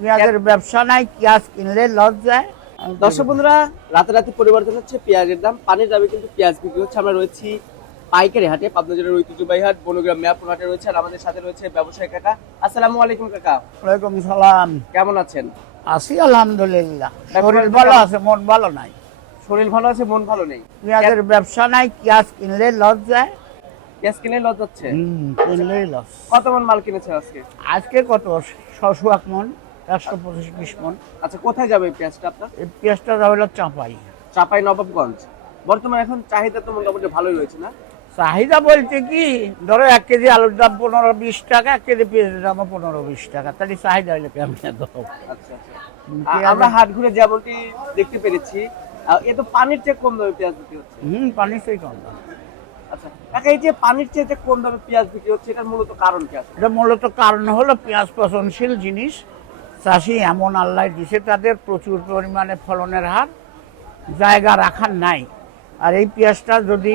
পেঁয়াজের ব্যবসা নাই, পেঁয়াজ কিনলে লস যায়। দর্শক বন্ধুরা, রাতারাতি পরিবর্তন হচ্ছে পেঁয়াজের দাম, পানির দামে কিন্তু পেঁয়াজ বিক্রি হচ্ছে। আমরা রয়েছি পাইকারি হাটে, পাবনা জেলার ঐতিহ্যবাহী হাট বনগ্রাম মিয়াপুর হাটে রয়েছে। আর আমাদের সাথে রয়েছে ব্যবসায়ী কাকা। আসসালামু আলাইকুম কাকা, ওয়ালাইকুম সালাম। কেমন আছেন? আছি আলহামদুলিল্লাহ। শরীর ভালো আছে, মন ভালো নাই। শরীর ভালো আছে, মন ভালো নেই। পেঁয়াজের ব্যবসা নাই, পেঁয়াজ কিনলে লস যায়। পেঁয়াজ কিনে লস যাচ্ছে। কিনলেই লস। কত মন মাল কিনেছে আজকে? আজকে কত 600 মন, 125-20 মন। আচ্ছা, কোথায় যাবে এই পেঁয়াজটা আপনার? এই পেঁয়াজটা হলো চাপাই। চাপাই নবাবগঞ্জ। বর্তমানে এখন চাহিদা তো মোটামুটি ভালোই রয়েছে না? চাহিদা বলতে কি, ধরো 1 কেজি আলুর দাম 15-20 টাকা, 1 কেজি পেঁয়াজের দাম 15-20 টাকা, তাহলে চাহিদা হলে কেমন? আচ্ছা আচ্ছা। আমরা হাট ঘুরে যেমনটি দেখতে পেরেছি, এ তো পানির চেয়ে কম দামে পেঁয়াজ বিক্রি হচ্ছে। পানির চেয়ে কম দাম। আচ্ছা কাকা, এই যে পানির চেয়ে যে কম দামে পেঁয়াজ বিক্রি হচ্ছে, এটার মূলত কারণ কি আছে? এটা মূলত কারণ হলো পেঁয়াজ পচনশীল জিনিস। চাষি এমন আল্লাহ দিছে তাদের প্রচুর পরিমাণে ফলনের হার, জায়গা রাখার নাই। আর এই পেঁয়াজটা যদি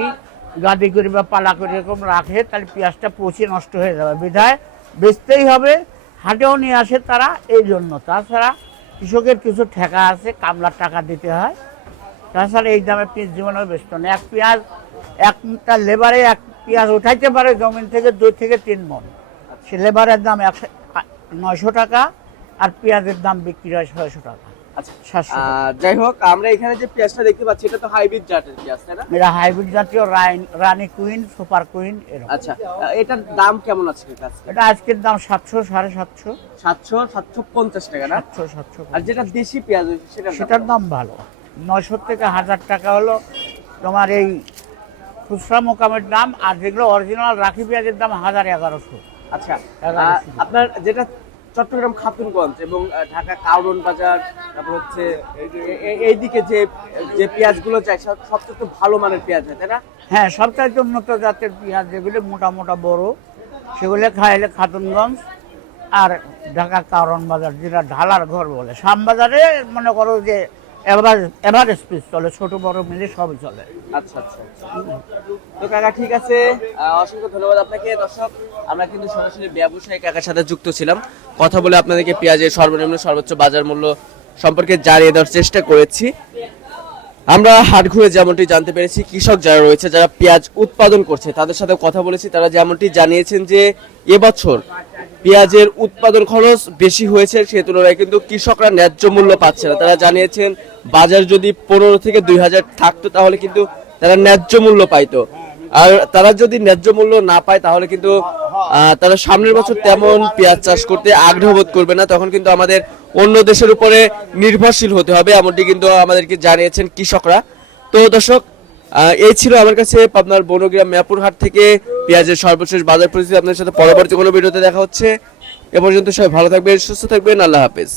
গাদি করে বা পালা করে এরকম রাখে, তাহলে পেঁয়াজটা পচে নষ্ট হয়ে যাবে। বিধায় বেচতেই হবে, হাটেও নিয়ে আসে তারা এই জন্য। তাছাড়া কৃষকের কিছু ঠেকা আছে, কামলার টাকা দিতে হয়। তাছাড়া এই দামে পেঁয়াজ জীবনেও বেচত না। একটা লেবারে এক পেঁয়াজ উঠাইতে পারে জমিন থেকে 2 থেকে 3 মন। সে লেবারের দাম 900 টাকা, আর পেঁয়াজের দাম বিক্রি হয় 600 টাকা। আচ্ছা 700 টাকা। যাই হোক, আমরা এখানে যে পেঁয়াজটা দেখতে পাচ্ছি, এটা তো হাইব্রিড জাতের পেঁয়াজ, তাই না? এরা হাইব্রিড জাতীয় রানী কুইন, সুপার কুইন এরকম। আচ্ছা, এটার দাম কেমন আছে আজকে? এটা আজকের দাম 700, 750, 750 টাকা না? 700। আর যেটা দেশি পেঁয়াজ সেটার দাম ভালো, 900 থেকে 1000 টাকা হলো তোমার এই খুচরা মোকামের দাম। আর যেগুলো অরিজিনাল রাখি পেঁয়াজের দাম 1000-1100। আচ্ছা, 1100। আপনার যেটা চট্টগ্রাম খাতুনগঞ্জ এবং ঢাকা কাউরন বাজার, তারপর হচ্ছে এইদিকে যে পেঁয়াজগুলো চাই, সবচেয়ে ভালো মানের পেঁয়াজ হয়, তাই না? হ্যাঁ, সবচাইতে উন্নত জাতের পেঁয়াজ যেগুলো মোটা মোটা বড়, সেগুলো খাইলে খাতুনগঞ্জ আর ঢাকা কারণ বাজার, যেটা ঢালার ঘর বলে। শ্যামবাজারে মনে করো যে এভারেজ পিস চলে, ছোট বড় মিলে সবই চলে। আচ্ছা আচ্ছা। তো কাকা ঠিক আছে, অসংখ্য ধন্যবাদ আপনাকে। দর্শক, আমরা কিন্তু সরাসরি ব্যবসায়ী কাকার সাথে যুক্ত ছিলাম, কথা বলে আপনাদেরকে পেঁয়াজের সর্বনিম্ন সর্বোচ্চ বাজার মূল্য সম্পর্কে জানিয়ে দেওয়ার চেষ্টা করেছি। আমরা হাট ঘুরে যেমনটি জানতে পেরেছি, কৃষক যারা রয়েছে, যারা পেঁয়াজ উৎপাদন করছে, তাদের সাথে কথা বলেছি। তারা যেমনটি জানিয়েছেন যে এবছর পেঁয়াজের উৎপাদন খরচ বেশি হয়েছে, সে তুলনায় কিন্তু কৃষকরা ন্যায্য মূল্য পাচ্ছে না। তারা জানিয়েছেন বাজার যদি 15 থেকে 2000 থাকতো, তাহলে কিন্তু তারা ন্যায্য মূল্য পাইতো। আর তারা যদি ন্যায্য মূল্য না পায়, তাহলে কিন্তু তারা সামনের বছর তেমন পেঁয়াজ চাষ করতে আগ্রহ বোধ করবে না। তখন কিন্তু আমাদের অন্য দেশের উপরে নির্ভরশীল হতে হবে, এমনটি কিন্তু আমাদেরকে জানিয়েছেন কৃষকরা। তো দর্শক, এই ছিল আমার কাছে পাবনার বনগ্রাম মিয়াপুর হাট থেকে পেঁয়াজের সর্বশেষ বাজার পরিস্থিতি। আপনার সাথে পরবর্তী কোনো ভিডিওতে দেখা হচ্ছে। এ পর্যন্ত সবাই ভালো থাকবেন, সুস্থ থাকবেন। আল্লাহ হাফেজ।